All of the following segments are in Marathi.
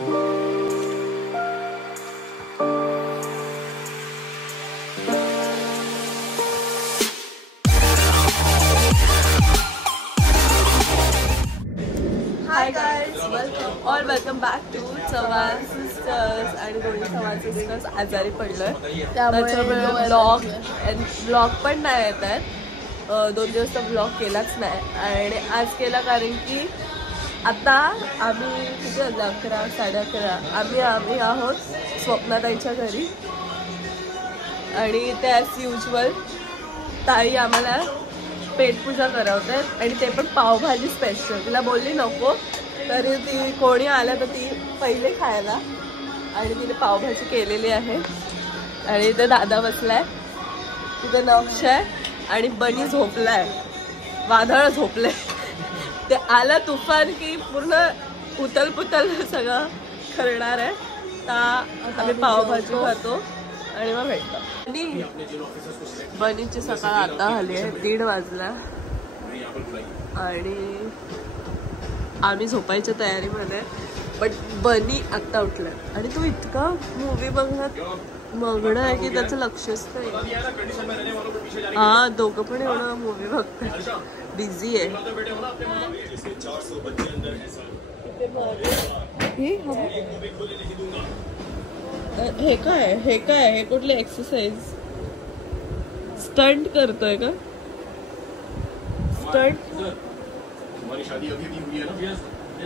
Welcome back to Chavan sisters. आणि दोन्ही चव्हाण सिस्टर्स आजारी पडलोय, त्यामुळे ब्लॉग पण नाही येत आहेत. 2 दिवस तर ब्लॉग केलाच नाही. आणि आज केला कारण की आता आम्ही किती वाजले, 11 साडे 11 आम्ही आहोत स्वप्नाताईच्या घरी. आणि ते ॲज युजल ताई आम्हाला पेटपूजा करवतात आणि ते पण पावभाजी स्पेशल. तिला बोलली नको, तरी ती कोणी आलं तर ती पहिले खायला. आणि तिने पावभाजी केलेली आहे. आणि इथे दादा बसलाय, तिथे नक्ष आहे आणि बनी झोपलाय, वादळ झोपले. ते आलं तुफान की पूर्ण उतल सगळं करणार आहे. तर आम्ही पावभाजी खातो आणि मग भेटतो. बनीची सकाळ आता झाली आहे, 1:30 वाजला. आणि आम्ही झोपायच्या तयारीमध्ये, बट बनी आत्ता उठलाय. आणि तो इतका मूवी बघण्यात मग्न आहे की त्याचं लक्षच नाही. हा, दोघं पण एवढं मूवी बघतात, बिझी आहे. हे काय हे कुठले एक्सरसाइज स्टंट करतोय का? स्टंट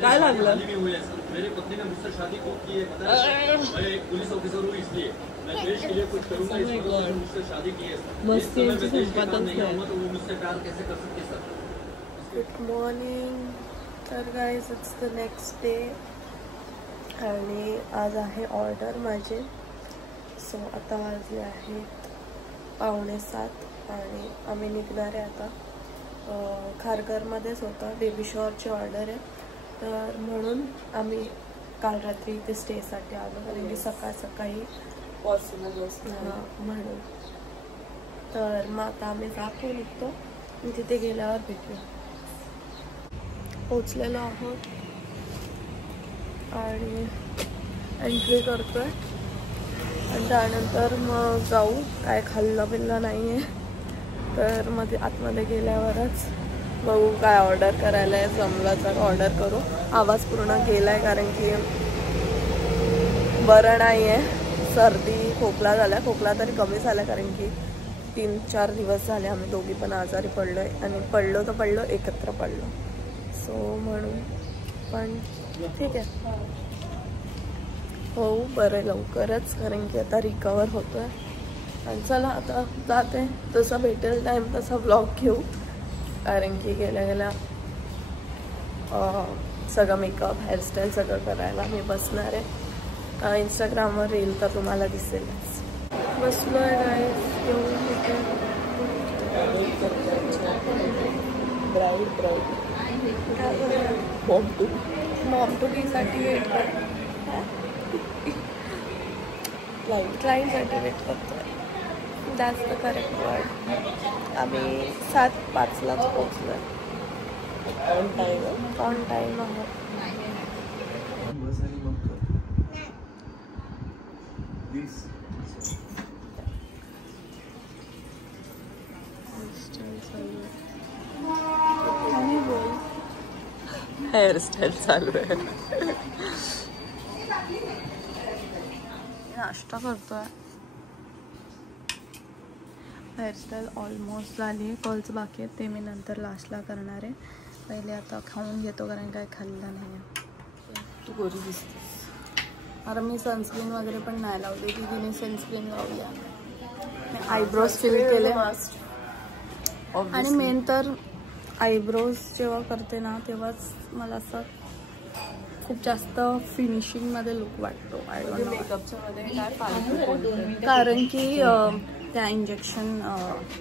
काय लागलं? मेरे पत्नी ने मुझसे शादी को की है, पता है? मैं एक पुलिस ऑफिसर हूँ, इसलिए मैं देश के लिए कुछ करूँगा, इस वजह से मुझसे शादी की है. मस्ती मैं देश के काम नहीं आऊँगा तो वो मुझसे प्यार कैसे कर सकती है सर? Good morning. तर guys, it's the next day आणि आज आहे ऑर्डर माझे. सो आता वाजले आहेत 6:45 आणि आम्ही निघणार आहे आता. खारघरमध्येच होतं, बेबी शॉवरची ऑर्डर आहे. तर म्हणून आम्ही काल रात्री इथे स्टेसाठी आलो, कारण की सकाळी पॉसिबल असतं म्हणून. तर मग आता आम्ही जातो, निघतो, तिथे गेल्यावर भेटू. पोचलेलो आहोत आणि एंट्री करतोय आणि त्यानंतर मग जाऊ. काय खाल्लं बिल्लं नाही आहे, तर मग आतमध्ये गेल्यावरच बघू काय ऑर्डर करायला आहे. जमलं तर ऑर्डर करू. आवाज पूर्ण गेलाय कारण की बरं नाही आहे, सर्दी खोकला झाला. खोकला तरी कमी झाला कारण की 3-4 दिवस झाले आम्ही दोघी पण आजारी पडलोय. आणि पडलो एकत्र पडलो. सो म्हणून पण ठीक आहे, हो बरं लवकरच, कारण की आता रिकवर होतोय. आणि चला आता जाते. जसं भेटेल टाईम तसा ब्लॉग घेऊ, कारण की गेल्या सगळं मेकअप हेअरस्टाईल सगळं करायला मी बसणार आहे. इंस्टाग्रामवर रील तर तुम्हाला दिसेलच. बसलो आहे गाईस, येऊन इथे मॉम टू बीसाठी वेट करतो, क्लाइंटसाठी वेट करतोय. जास्त करेक्ट वर्ड. आम्ही 7:05 पोचलो. ऑन टाइम आहोत. हेअरस्टाईल चालू आहे. नाश्ता करतोय. हेअरस्टाईल ऑलमोस्ट झाली आहे, कर्ल्स बाकी आहेत, ते मी नंतर लास्टला करणार आहे. पहिले आता खाऊन घेतो, कारण काय खाल्लं नाही आहे. तू गोरी दिसतेस. अरे मी सनस्क्रीन वगैरे पण नाही लावली, तिने सनस्क्रीन लावली आहे. आयब्रोज फिल केले. आणि मेन तर आयब्रोज जेव्हा करते ना तेव्हाच मला असं खूप जास्त फिनिशिंगमध्ये लुक वाटतो. आय डोंट नो मेकअपच्या मध्ये काय फालतू, कारण की त्या इंजेक्शन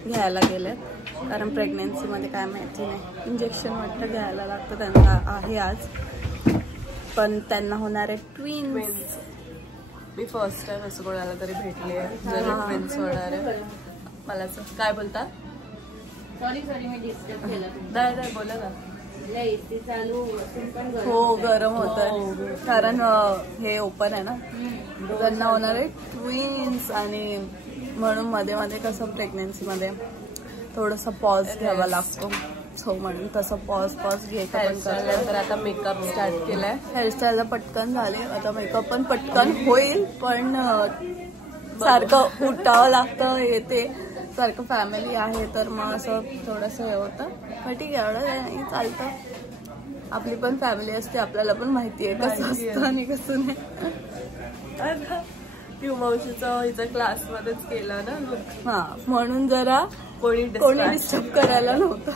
घ्यायला गेलेत, कारण प्रेग्नेन्सीमध्ये काय माहिती नाही, इंजेक्शन वाटतं घ्यायला लागतं त्यांना. आहे आज, पण त्यांना होणार आहे ट्विन्स. मी फर्स्ट टाइम असं कोणाला तरी भेटले जर ट्विन्स होणार आहे. मला काय बोलतात? सॉरी मी डिस्टर्ब केलं. नाही बोला ना. हो गरम होत कारण हे ओपन आहे ना, त्यांना होणार आहे ट्विन्स आणि म्हणून मध्ये मध्ये कसं प्रेग्नन्सी मध्ये थोडंसं पॉज घ्यावा लागतो, सो म्हणून तसं पॉज घ्यायचं पण करतो. तर आता मेकअप स्टार्ट केलाय, हेअरस्टाईल पण झाले, आता मेकअप पण पटकन होईल, पण सारखं उठावं लागतं येते, सारखं फॅमिली आहे तर मग असं थोडंसं हे होतं. पण ठीक आहे, एवढं नाही चालतं, आपली पण फॅमिली असते, आपल्याला पण माहिती आहे कसं असतं आणि कसं नाही. मावशीचा हिचा क्लासमध्येच केला ना लुक, हा म्हणून जरा कोणी डिस्टर्ब करायला नव्हतं.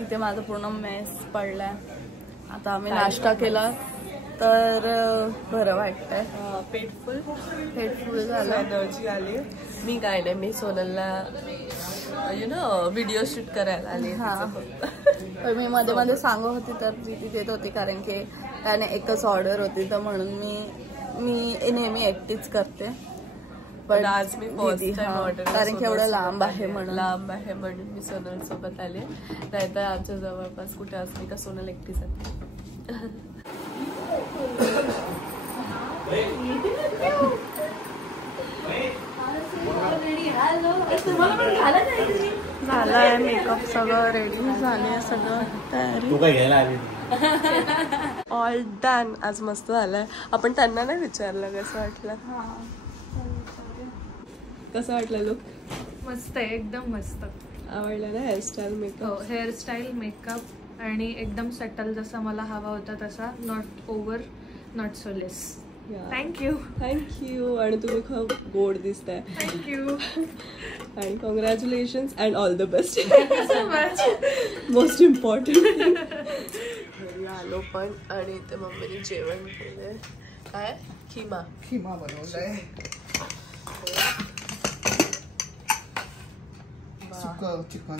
इथे माझा पूर्ण मेस पडलाय. आता आम्ही नाश्ता केला तर बरं वाटतंय, पेट फुल झालं, एनर्जी आली. मी काय नाही, मी सोनलला व्हिडिओ शूट करायला आली. तर मी मध्ये मध्ये सांगत होती तर ती देत होती, कारण की त्याने एकच ऑर्डर होती तर म्हणून मी नेहमी एकटीच करते. पण आज मी ऑर्डर, कारण की एवढं लांब आहे म्हणून मी सोनल सोबत आले, नाहीतर आमच्या जवळपास कुठे असली का सोनल एकटी जाते. झालाय मेकअप, सगळं रेडी झाले, सगळं तयारी. All done. आज मस्त झालाय. आपण त्यांना नाही विचारलं कसं वाटलं. कसं वाटलं लुक? मस्त आहे, एकदम मस्त. आवडलं ना हेअरस्टाईल, मेकअप? हेअरस्टाईल, मेकअप आणि एकदम सेटल जसा मला हवा होता तसा, not over, not so less. Thank you. आणि तुम्ही खूप गोड दिसताय. थँक्यू आणि congratulations and all the best. Thank you so much. Most important. घरी आलो पण, आणि इथे मम्मीने जेवण केलंय. काय? खिमा बनवलंय. चिकन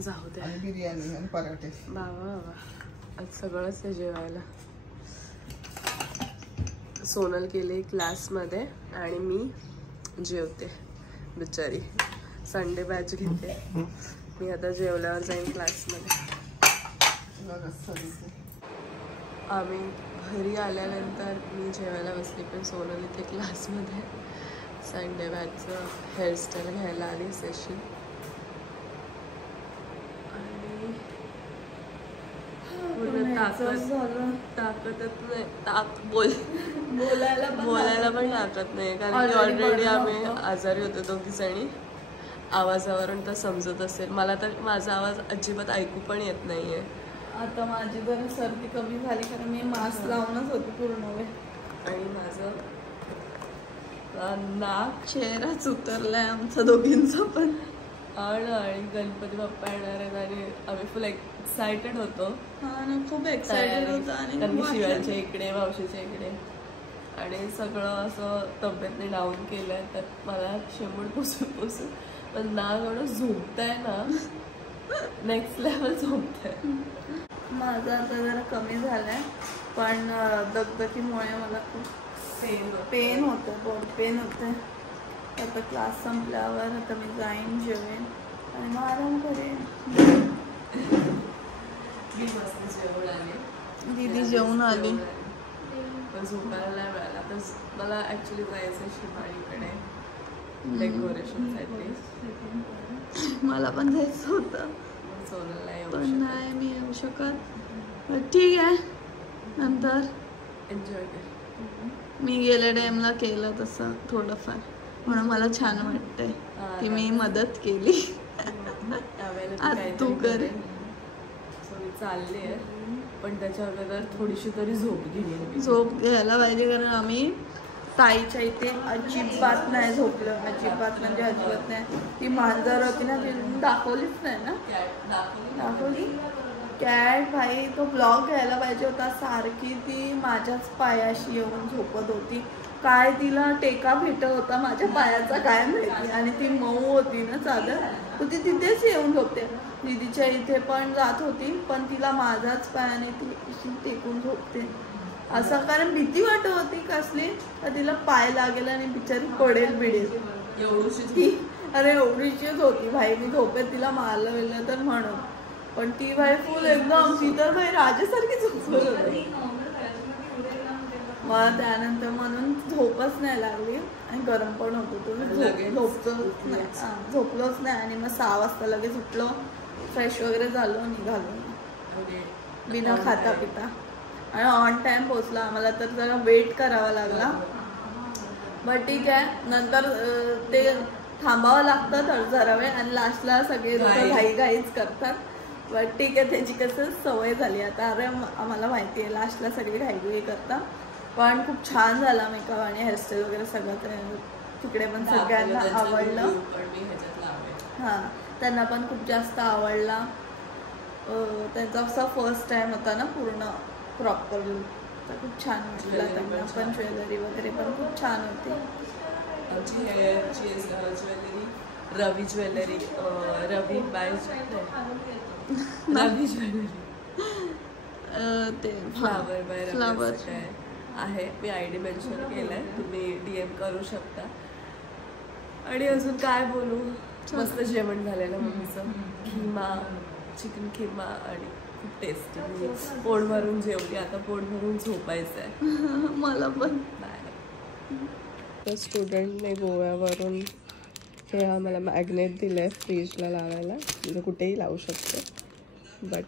जाऊ दे. आणि बिर्याणी आणि पराठे. बाबा आज सगळंच आहे जेवायला. सोनल गेले क्लासमध्ये आणि मी जेवते, बिचारी संडे बॅच घेते. मी आता जेवल्यावर जाईन क्लासमध्ये. आम्ही घरी आल्यानंतर मी जेवायला बसली, पण सोनल इथे क्लासमध्ये संडे बॅचचं हेअरस्टाईल घ्यायला आली सेशन. आणि ताकदच नाही, बोलायला पण ताकद नाही, कारण की ऑलरेडी आम्ही आजारी होतो दोघी जणी. आवाजावरून तर समजत असेल, मला तर माझा आवाज अजिबात ऐकू पण येत नाहीये. आता माझी जरा सर्दी कमी झाली, कारण मी मास्क लावूनच होती पूर्ण वेळ. आणि माझं नाक, चेहराच उतरलाय आमचा दोघींचा पण. आणि गणपती बाप्पा येणार आहेत आणि आम्ही फुल एक्सायटेड होतो. हा ना, खूप एक्सायटेड होतो. आणि शिवाच्या इकडे, मावशीच्या इकडे, आणि सगळं असं तब्येतने डाऊन केलंय. तर मला शेंबूड पुसून पण नाक एवढं झोपतंय ना, नेक्स्ट लेवल झोपतंय. माझं आता जरा कमी झालंय, पण दगदगीमुळे मला खूप पेन होतं, बोट पेन होतं. आता क्लास संपल्यावर आता मी जाईन, जेवेन आणि मग आराम करेन. दीदी जेवून आली, पण झोपायला नाही मिळाला. तर मला ऍक्च्युली जायचं शिवानीकडे डेकोरेशनसाठी. मला पण जायचं होतं, पण नाही मी येऊ शकत. ठीक आहे, नंतर एन्जॉय कर. मी गेल्या टाइमला केलं तसं थोडंफार, म्हणून मला छान वाटतंय की मी मदत केली. तू कर. मी चालली आहे, पण त्याच्या अगोदर थोडीशी तरी झोप घ्यायला पाहिजे, कारण आम्ही ताईच्या इथे अजिबात नाही झोपलो. अजिबात म्हणजे अजिबात नाही. ती मांजर होती ना, ती दाखवलीच नाही ना. दाखवली कॅट. भाई तो ब्लॉग घ्यायला पाहिजे होता. सारखी ती माझ्याच पायाशी येऊन झोपत होती. काय तिला टेका भेटत होता माझ्या पायाचा काय माहिती, आणि ती मऊ होती ना चादर, तर ती तिथेच येऊन झोपते. दीदीच्या इथे पण जात होती, पण तिला माझाच पायाने ती अशी टेकून झोपते असं, कारण भीती वाटत होती कसली तर तिला पाय लागेल आणि बिचारी पडेल बिडेल. अरे एवढीचीच होती भाई, मी झोपेत तिला मारलं बिरलं तर म्हणून, पण ती भाई फुल एकदम, ती तर भाई राजासारखी झोपत होती. मला त्यानंतर म्हणून झोपच नाही लागली आणि गरम पण होत होतं, झोपलोच नाही. आणि मग 6 वाजता लगेच उठलो, फ्रेश वगैरे झालो, निघालो बिना खाता पिता. आणि ऑन टाइम पोचला. आम्हाला तर जरा वेट करावा लागला, बट ठीक आहे. नंतर ते थांबावं लागतं जरा वेळ आणि लास्टला सगळे घाईच करतात, बट ठीक आहे, त्याची कसं सवय झाली आता. अरे आम्हाला माहिती आहे लास्टला सगळे घाई करतात. पण खूप छान झाला मेकअप आणि हेअरस्टाईल वगैरे सगळं तिकडे पण सगळ्यांना आवडलं. हां, त्यांना पण खूप जास्त आवडला. त्यांचा असा फर्स्ट टाइम होता ना पूर्ण प्रॉपर लुक, तर खूप छान वाटला त्यांना पण. ज्वेलरी वगैरे पण खूप छान होती. आमची हेअरची ज्वेलरी रवी ज्वेलरी, रवी बाय रवी ज्वेलरी, ते फ्लावर बाय फ्लावर आहे. मी ID मेन्शन केलाय, तुम्ही DM करू शकता. आणि अजून काय बोलू, मस्त जेवण झालेलं मम्मीचं. खिमा, चिकन खिमा आणि खूप टेस्टी. मी पोट भरून जेवली, आता पोट भरून झोपायचं आहे. मला पण. तर स्टुडंटने गोव्यावरून हे आम्हाला मॅग्नेट दिलं आहे फ्रीजला लावायला, म्हणजे कुठेही लावू शकतो. बट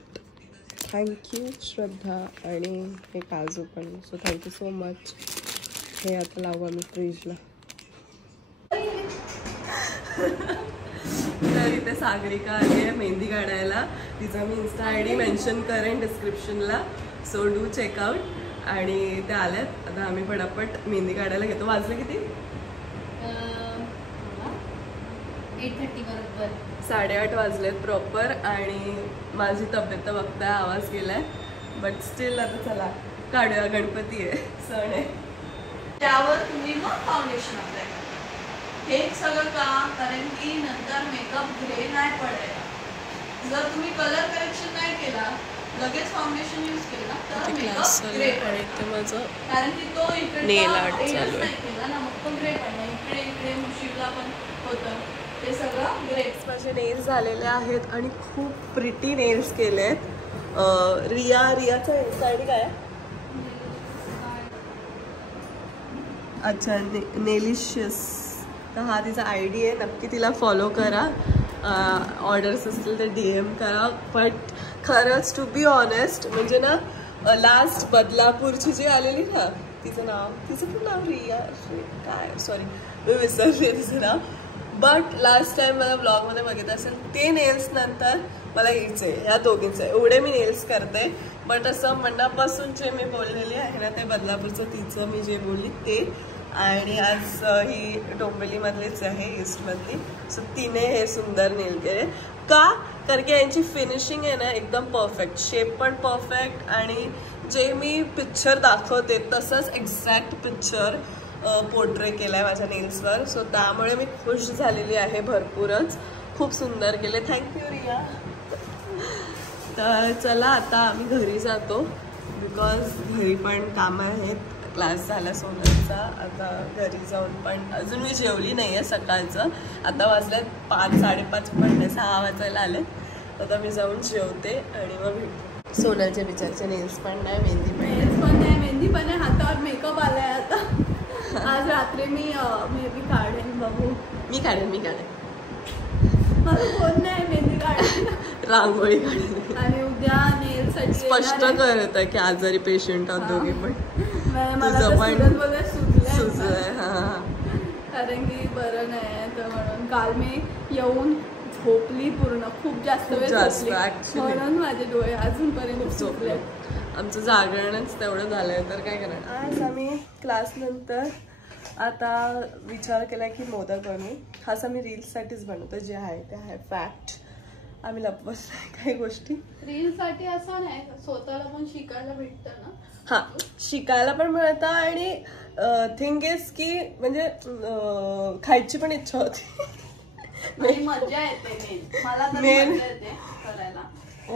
थँक्यू श्रद्धा आणि हे काजू पण, सो थँक्यू सो मच. हे आता लावू आम्ही फ्रीजला. तर इथे सागरिका आली आहे मेहंदी काढायला. तिचा मी Insta ID मेन्शन करेन डिस्क्रिप्शनला, सो डू चेकआउट. आणि त्या आल्यात, आता आम्ही पटापट मेहंदी काढायला घेतो. वाजले किती? 8:30 बरोबर. 8:30 वाजलेत प्रॉपर. आणि माझी तब्येत तर बघताय, आवाज गेलाय, बट स्टील आता चला काढूया. गणपती आहे, सण आहे. त्यावर तुम्ही मग फाउंडेशन अप्लाय करा. हे सगळं का, कारण की नंतर मेकअप ग्रे नाही पडायला. जर तुम्ही कलर करेक्शन नाही केला, लगेच फाउंडेशन यूज केला तर मेकअप ग्रे पडेल. माझं कारण की तो इकडे नेल आर्ट चालू आहे. नाही केला ना, मग तो ग्रे पडला. इकडे इकडे मुशीला पण होतं, ते सगळं ग्रे. माझे नेल्स झालेले आहेत आणि खूप प्रिटी नेल्स केले आहेत. रियाचा Insta ID काय आहे? अच्छा, नेलिशियस. तर हा तिचा ID आहे, नक्की तिला फॉलो करा. ऑर्डर्स असतील तर DM करा. बट खरंच टू बी ऑनेस्ट, म्हणजे ना लास्ट बदलापूरची जी आलेली ना, तिचं पण नाव रिया काय, सॉरी मी विसरले तिचं नाव. बट लास्ट टाइम मला ब्लॉगमध्ये बघितलं असेल, ते नेल्स नंतर मला यायचे, ह्या दोघींचे एवढे मी नेल्स करते. बट असं मनापासून जे मी बोललेली आहे ना, ते बदलापूरचं तिचं मी जे बोलली ते. आणि आज ही डोंबिवलीमधलीच आहे, ईस्टमधली. सो तिने हे सुंदर नेल केले. का? कारण की यांची फिनिशिंग आहे ना एकदम परफेक्ट, शेप पण परफेक्ट. आणि जे मी पिक्चर दाखवते तसंच एक्झॅक्ट पिक्चर पोर्ट्रे केला आहे माझ्या नेल्सवर. सो त्यामुळे मी खुश झालेली आहे भरपूरच. खूप सुंदर केले. थँक्यू रिया. तर चला आता आम्ही घरी जातो, बिकॉज घरी पण कामं आहेत. क्लास झाला सोनलचा. आता घरी जाऊन पण अजून मी जेवली नाही आहे सकाळचं. आता वाजल्यात 5, 5:30 पण 6 वाजायला आले. आता मी जाऊन जेवते आणि मग भेटते. सोनलचे बिचारचे नेल्स पण नाही, मेहंदी पण नाही, हातावर मेकअप आलाय आता. आज रात्री मी काढेन, बघू. मी काढेन मला फोन नाही मेहंदी काढायला, रांगोळी काढेन. आणि उद्या नेलसाठी स्पष्ट करत आहे की आजारी पेशंट आहोत दोघी पण. मला सुचलंय. कारण की बरं नाही, तर म्हणून काल मी येऊन झोपली पूर्ण, खूप जास्त वेळ झोपली, म्हणून माझे डोळे अजूनपर्यंत झोपले. आमचं जागरणच तेवढं झालंय, तर काय करणार. आज आम्ही क्लास नंतर आता विचार केला की मोदक बनवू. खास आम्ही रील्ससाठीच बनवतो, जे आहे ते आहे फॅक्ट. आम्ही लपवत नाही काही गोष्टी. रीलसाठी असं नाही, स्वतःला पण शिकायला भेटतं ना. हा, शिकायला पण मिळतं. आणि थिंग इज की म्हणजे खायची पण इच्छा होती. मजा येते मला, मेन करायला.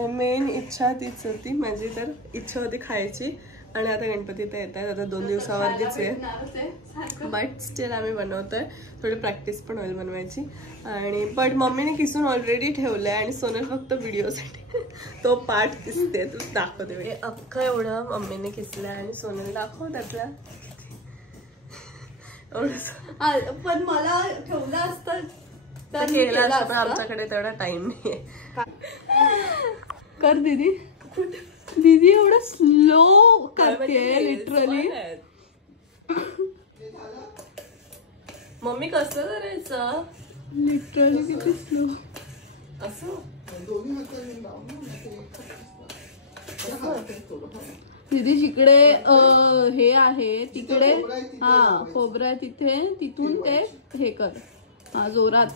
मेन इच्छा तीच होती, माझी तर इच्छा होती खायची. आणि आता गणपती तर येत आहेत, आता 2 दिवसावरतीच आहे, बट स्टील आम्ही बनवतोय. थोडी प्रॅक्टिस पण होईल बनवायची. आणि बट मम्मीने किसून ऑलरेडी ठेवलंय आणि सोनल फक्त व्हिडिओसाठी तो पार्ट किसते. तू दाखवते अख्खं एवढं मम्मीने किसलंय आणि सोनल दाखव त्यातल्या पण मला ठेवलं असतं तर केलं असतं, पण आमच्याकडे तेवढा टाइम नाहीये. कर दीदी. दीदी एवढं स्लो करते लिटरली. मम्मी कसं करायचं लिटरली किती स्लो. असं दीदी जिकडे हे आहे तिकडे हा खोबरं आहे तिथे, तिथून ते हे कर. हा जोरात.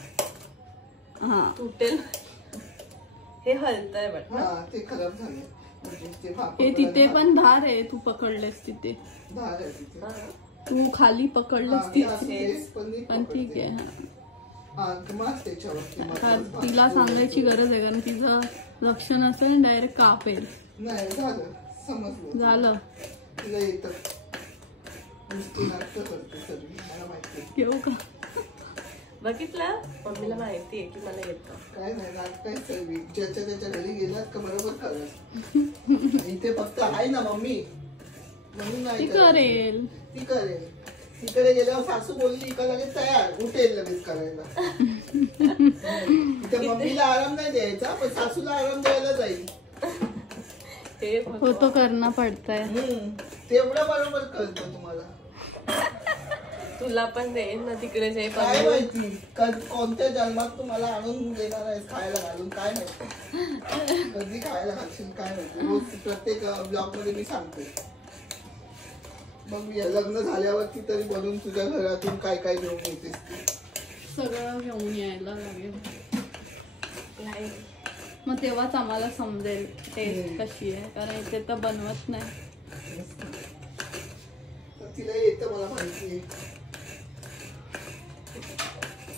हा तुटेल. हे हलतंय बट ते खराब झाले. हे तिथे पण धार आहे, तू पकडलेस तिथे. धार आहे तिथे. तू खाली पकडलेस तिथे पण ठीक आहे. तिला सांगायची गरज आहे कारण तिचं लक्ष नसेल डायरेक्ट कापेल. नाही झालं समजलं. झालं तिला येतं. घेऊ का? बघितलं मम्मीला माहिती आहे की मला येतं. काय नाही नाटक काय सर्वी ज्याच्या त्याच्या घरी गेलात का बरोबर करेल. इथे फक्त आहे ना मम्मी म्हणून नाही करेल. ती करेल. तिकडे गेल्यावर सासू बोलली का लगेच तयार उठेल लगेच करायला. इथे मम्मीला आराम नाही द्यायचा पण सासूला आराम द्यायला जाईल. हो तो करणं पडतंय. तेवढं बरोबर कळतं तुम्हाला. तुला पण देईन ना तिकडे जे काय माहिती कोणत्या जन्मात तुम्हाला आणून देणार आहे खायला घालून काय माहिती. कधी खायला घालशील काय माहिती. रोज प्रत्येक ब्लॉग मध्ये मी सांगते. मग लग्न झाल्यावरती तरी बनवून तुझ्या घरातून काय काय घेऊन येतेस. सगळं घेऊन यायला लागेल. मग तेव्हाच आम्हाला समजेल टेस्ट कशी आहे कारण इथे तर बनवत नाही. तिला येतं मला माहिती आहे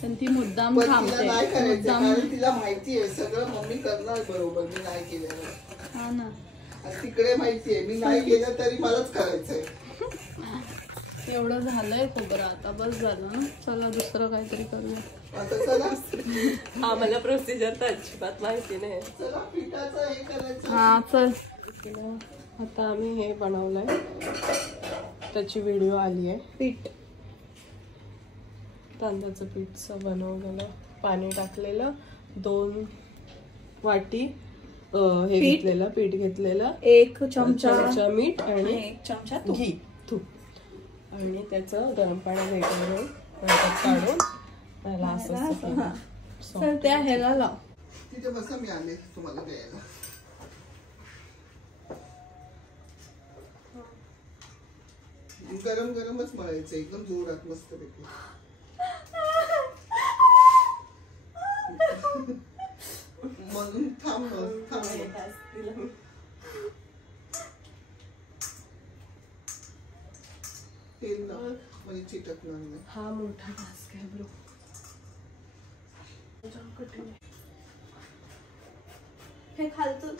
पण ती मुद्दाम थांबते. नाही करायचं कारण तिला माहिती आहे सगळं मम्मी करणार बरोबर मी नाही केल्यावर. हा ना तिकडे माहिती आहे मी नाही केलं तरी मलाच करायचंय. एवढं झालंय खोबरं आता बस झालं ना. चला दुसरं काहीतरी करूया आता. चला आम्हाला प्रोसिजर तर अजिबात माहिती नाही. चला पिठाचं हे करायचं. हा चल. आता आम्ही हे बनवलंय त्याची व्हिडिओ आली आहे. पीठ तांदळाचं पीठचं बनवलेलं पाणी टाकलेलं 2 वाटी हे घेतलेलं पीठ घेतलेलं 1 चमचा मीठ आणि 1 चमचा घी तूप आणि त्याचं गरम पाण्यात हे करून काढून त्याला असं त्या ह्याला लाव. तिथे बसा मी आले तुम्हाला द्यायला. गरम गरमच मळायचं एकदम जोरात मस्त पैकी. म्हणून थांब तेल लाव म्हणजे चिटकणार नाही. हा मोठा टास्क आहे ब्रो. हे खालचं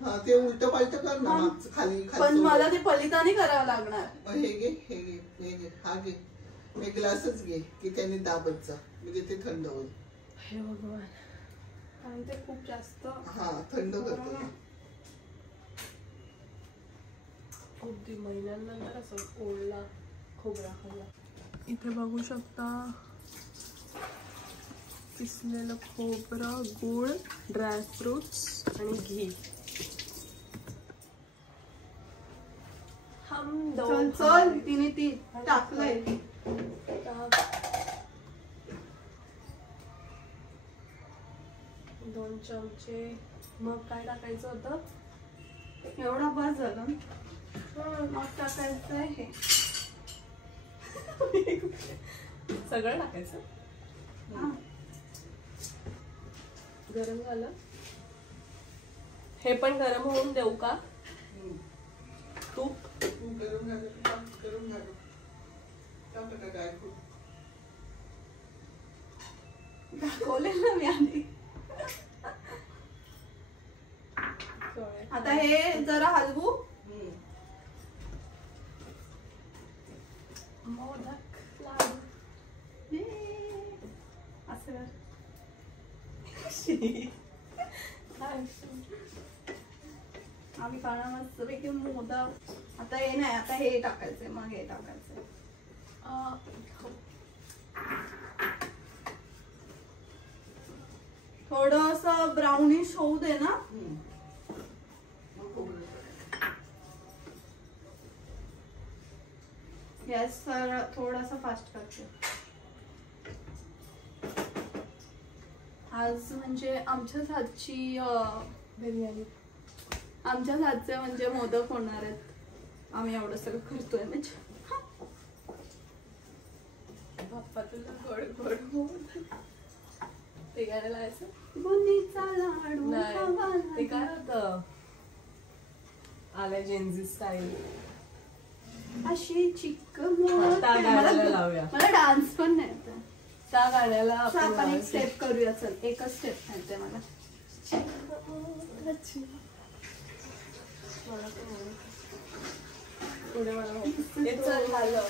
हा ते उलट पालट कर ना खाली पण मला ते पलिताने करावं लागणार. हे घे हा घे एक ग्लासच घे की त्याने दाबत जा म्हणजे ते थंड होईल. हे भगवान आणि ते खूप जास्त हा थंड करतो. खूप महिन्यांनंतर असं ओढला खोबरा खाल्ला. इथे बघू शकता किसलेलं खोबरं गूळ ड्रायफ्रुट्स आणि घी. चल तिने ती टाकलंय. 2 चमचे. मग काय टाकायचं होतं. एवढा बस झालं. मग टाकायचंय हे सगळं टाकायचं. गरम झालं. हे पण गरम होऊन देऊ का. तूप गरम झालं दाखवलेलं ना मी आधी. आता हे जरा हलवू मोदक लाडू असं आम्ही खाणार मस्तपैकी मोदक. आता हे नाही, आता हे टाकायचंय, मग हे टाकायचंय. थोडस ब्राउनिश होऊ दे ना. गॅस थोडासा फास्ट करते. आज म्हणजे आमच्याच हातची बिर्याणी, आमच्याच हातचे म्हणजे मोदक होणार आहेत. आम्ही एवढं सगळं करतोय म्हणजे. बाप्पा तुला गोड गोड मोदक ते गाणं लावायचं. बुंदीचा लाडू नाही ते काय होतं, आलाय जेनझी स्टाईल. अशी चिक्क त्या गाण्याला लावूया. मला डान्स पण नाही येत. त्या गाण्याला आपण एक स्टेप करूया. चल, एकच स्टेप माहितीये मला. पुढे मला हे चल झालं.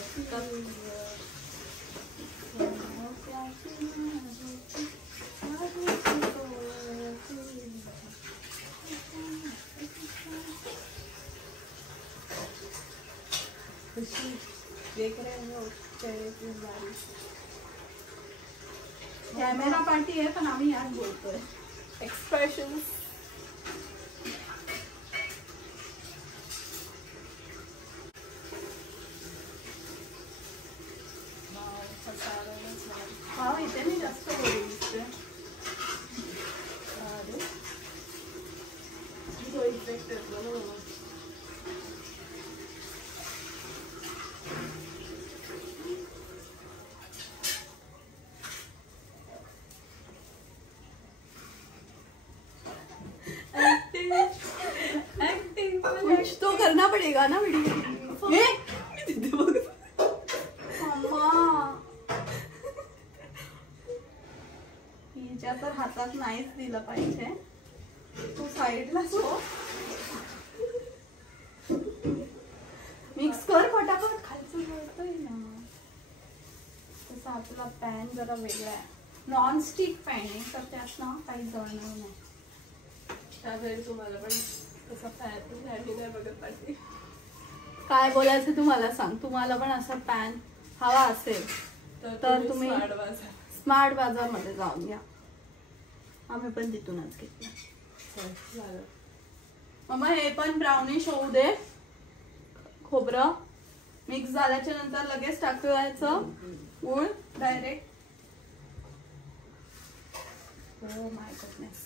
देख रहे हो चेहरे की बारिश. कॅमेरा पार्टी आहे पण आम्ही यात बोलतोय. एक्सप्रेशन. हा इथे मी जास्त बोलू दिसते. तो इफेक्ट येतो ना. कुछ तो करना पड़ेगा ना वीडियो. हिच्या तर हातात नाहीच दिलं पाहिजे. तू साईडला सो मिक्स कर फटाफट. खालचं जळतंय ना. तसं आपला पॅन जरा वेगळा आहे. नॉनस्टिक पॅन आहे तर त्यात ना काही जळणार नाही. त्यावेळी तुम्हाला पण तसा पॅन नाही बघत पाहिजे. काय बोलायचं तुम्हाला सांग. तुम्हाला पण असा पॅन हवा असेल तर तुम्ही स्मार्ट बाजारमध्ये जाऊन या. आम्ही पण तिथूनच घेतलं. मग हे पण ब्राउनिश होऊ दे. खोबरं मिक्स झाल्याच्या नंतर लगेच टाकायचं गूळ डायरेक्ट. हो माय गॉडनेस.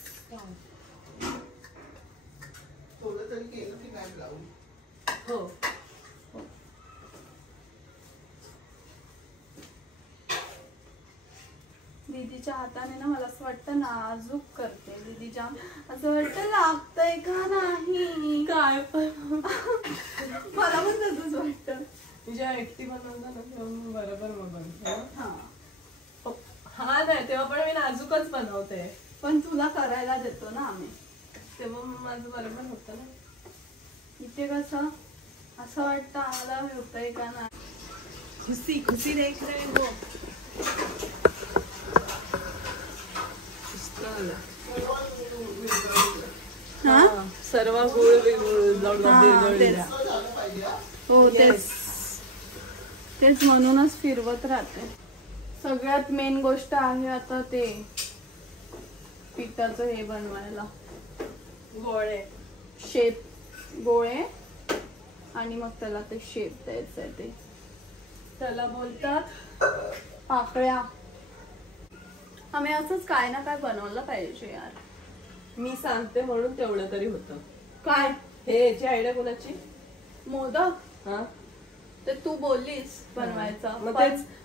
थोडं तरी केलं की नाही लावून. हो दीदीच्या हाताने ना मला असं वाटतं नाजूक करते. दीदी जाम असं वाटतं लागतंय का नाही काय पण मला पण तसंच वाटतं. तुझ्या एकटी बनवता ना बरोबर मग. हा हा नाही तेव्हा पण मी नाजूकच बनवते. पण तुला करायला देतो ना आम्ही, तेव्हा माझं बरोबर होतं ना. इथे कसं असं वाटतं आम्हाला होतंय का नाही. खुशी खुशी देख रहे हो. सर्व गुळ हो तेच म्हणूनच फिरवत राहते. सगळ्यात मेन गोष्ट आहे आता ते पिठाचं हे बनवायला. गोळे शेप गोळे आणि मग त्याला ते शेप द्यायचंय. ते त्याला बोलतात पाकळ्या. आम्ही असंच काय ना काय बनवलं पाहिजे यार. मी सांगते म्हणून तेवढं तरी होतं. काय हे याची आयडिया कोणाची? मोदक. हा ते तू बोललीस बनवायचं.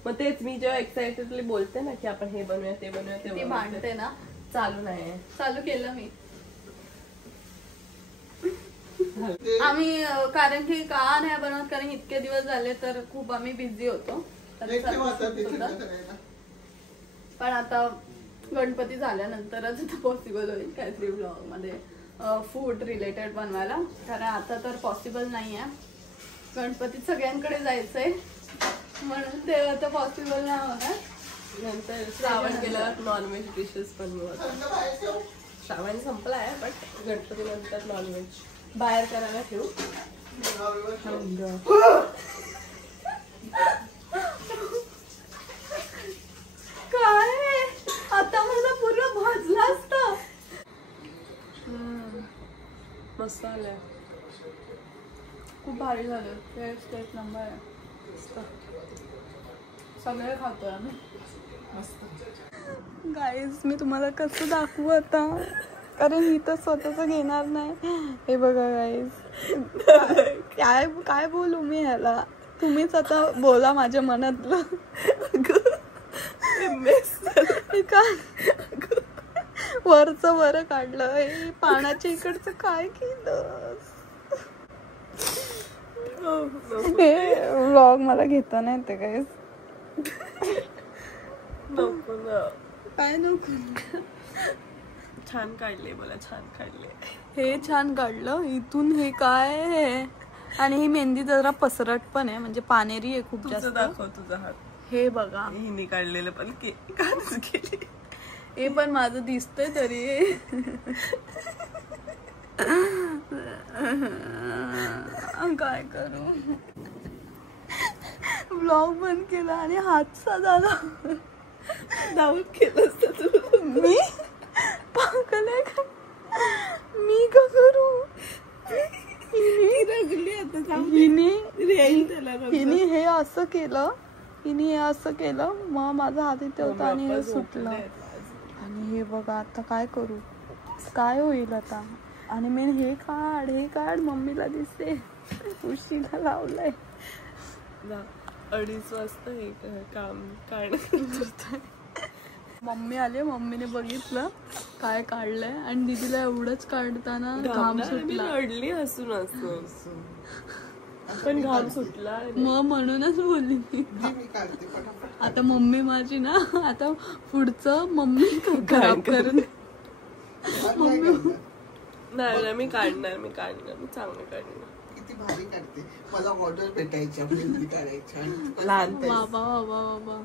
मग तेच मी जेव्हा एक्साइटेडली बोलते ना की आपण हे बनवूया ते बनवूया ते मांडते ना. चालू नाही. चालू केलं मी. आम्ही कारण की का नाही बनवत कारण इतके दिवस झाले तर खूप आम्ही बिझी होतो. पण आता गणपती झाल्यानंतरच आता पॉसिबल होईल काहीतरी ब्लॉग मध्ये फूड रिलेटेड बनवायला. कारण आता तर पॉसिबल नाही आहे. गणपतीत सगळ्यांकडे जायचंय म्हणून ते आता पॉसिबल नाही होणार. नंतर श्रावण गेल्यावर नॉनव्हेज डिशेस बनवू. श्रावण संपलाय बट गणपती नंतर नॉनव्हेज बाहेर करायला ठेवू. काय आता मला पूर्ण भाजलं असतं. मस्त आलंय. खूप भारी झालं. टेस्ट एक नंबर आहे. सगळे खातोय आम्ही. मस्त. गाईज मी तुम्हाला कसं दाखवू आता, कारण मी तर स्वतःच घेणार नाही. हे बघा गाईज, काय काय बोलू मी ह्याला. तुम्हीच आता बोला माझ्या मनातलं. वरचं वर काढलं. हे पाण्याच्या इकडचं काय केलं. हे व्लॉग मला घेता नाही येते गाईज. नको ना. काय नको. छान काढले मला, छान काढले. हे छान काढलं. इथून हे काय आहे. आणि ही मेहंदी जरा पसरट पण आहे, म्हणजे पानेरी आहे खूप जास्त. दाखव तुझा हात. हे बघा हिने काढलेलं पण काढच केली. हे पण माझं दिसतंय तरी. काय करू. ब्लॉग बंद केला आणि हातचा झाला. डाऊन केलं असतं तू. मी पागल आहे का. मी का करू. हिने हे असं केलं. हिने हे असं केलं. मग माझा हात इथे होता आणि हे सुटलं. आणि हे बघा आता काय करू. काय होईल आता. आणि मी हे काढ मम्मीला दिसते. उशीला लावलंय. 2:30 वाजता हे काम काढ. मम्मी आले. मम्मीने बघितलं काय काढलंय आणि दीदीला एवढंच काढताना घाम सुटला. रडली हसून हसून. पण घाम सुटला. मग म्हणूनच बोलली मी. आता मम्मी माझी ना, आता पुढचं मम्मी खराब करून. नाही मी काढणार. मी चांगलं काढणार. किती भारी काढते. मला ऑर्डर भेटायच्या मेहंदी काढायच्या. लहान बाबा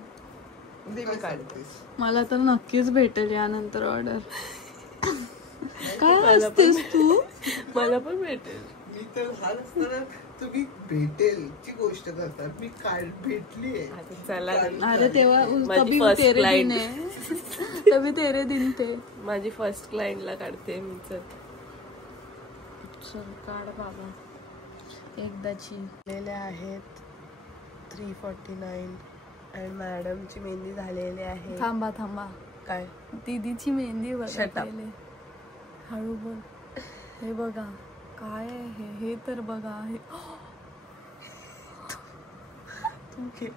मी काढतेस. मला तर नक्कीच भेटेल यानंतर ऑर्डर. काय असतेस तू. मला पण भेटेल. मी तर लहान असताना तुम्ही भेटेल ची गोष्ट करतात. मी भेटली आहे. चला. अरे तेव्हा तभी तेरे दिन थे. माझी फर्स्ट क्लायंटला काढते मी. चल काढ बाबा. एकदाची झालेले आहेत 349 आणि मॅडमची मेहंदी झालेली आहे. थांबा काय. दीदीची मेहंदी Shut up. हळू बोल. हे बघा काय आहे हे तर बघा. हे तू घे.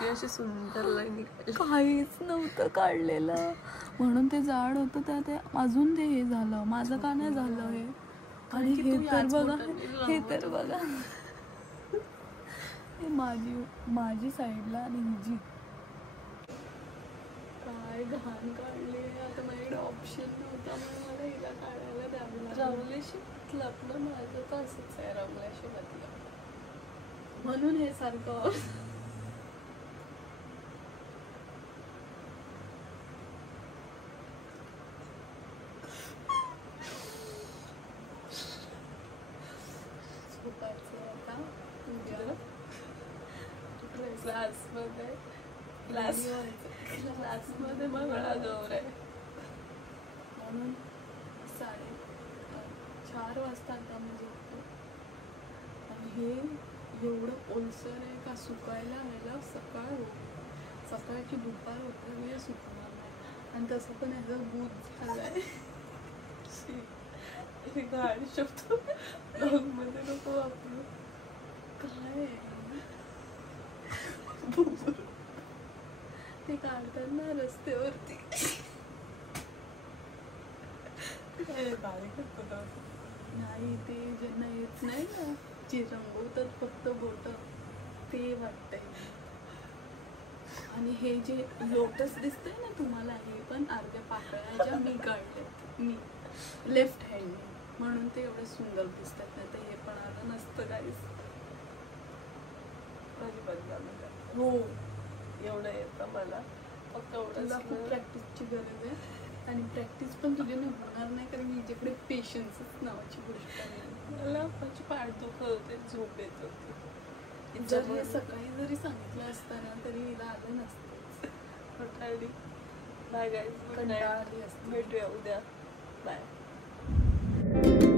ती अशी सुंदर लाईन. काहीच नव्हतं काढलेलं म्हणून ते जाड होतं. त्या ते अजून ते हे झालं. माझं का नाही झालं हे. आणि हे तर बघा. हे तर बघा. हे माझी साईडला आणि हिजी काय घाण काढले. आता माझ्याकडे ऑप्शन नव्हता म्हणून मला हिला काढायला द्यावं लागलं. रंगल्याशी लग्न माझं तर असंच आहे. रंगल्याशी बदला म्हणून हे सारखं. क्लासमध्ये मंगळागौर आहे म्हणून 4:30 वाजता आता मी झोपतो. आणि हे एवढं ओलसर आहे का सुकायला ह्याला सकाळची दुपार होते. मी सुकणार नाही. आणि तसं पण ह्याचा बूथ झालाय. गाडी शकतो मध्ये नको वापरू. काय ते काढतात ना रस्त्यावरती. नाही ते ज्यांना येत नाही ना, जे रंगवतात फक्त बोट, ते वाटतंय. आणि हे जे लोटस दिसतंय ना तुम्हाला, हे पण अर्ध्या पाकळ्या मी काढल्यात मी लेफ्ट हँडने, म्हणून ते एवढे सुंदर दिसतात. नाही तर हे पण आलं नसतं काहीच. अजिबात जमत. हो एवढं येतं मला, फक्त तुला खूप एवढंच. प्रॅक्टिसची गरज आहे आणि प्रॅक्टिस पण तुझी होणार नाही कारण हिच्याकडे पेशन्सच नावाची गोष्ट आहे. मला माझी पाठ दुखत होते, झोप येत होती. जर हे सकाळी जरी सांगितलं असतं ना तरी हिला आलं नसतं. Bye guys, good night. कंटाळली असते. भेटूया उद्या. बाय.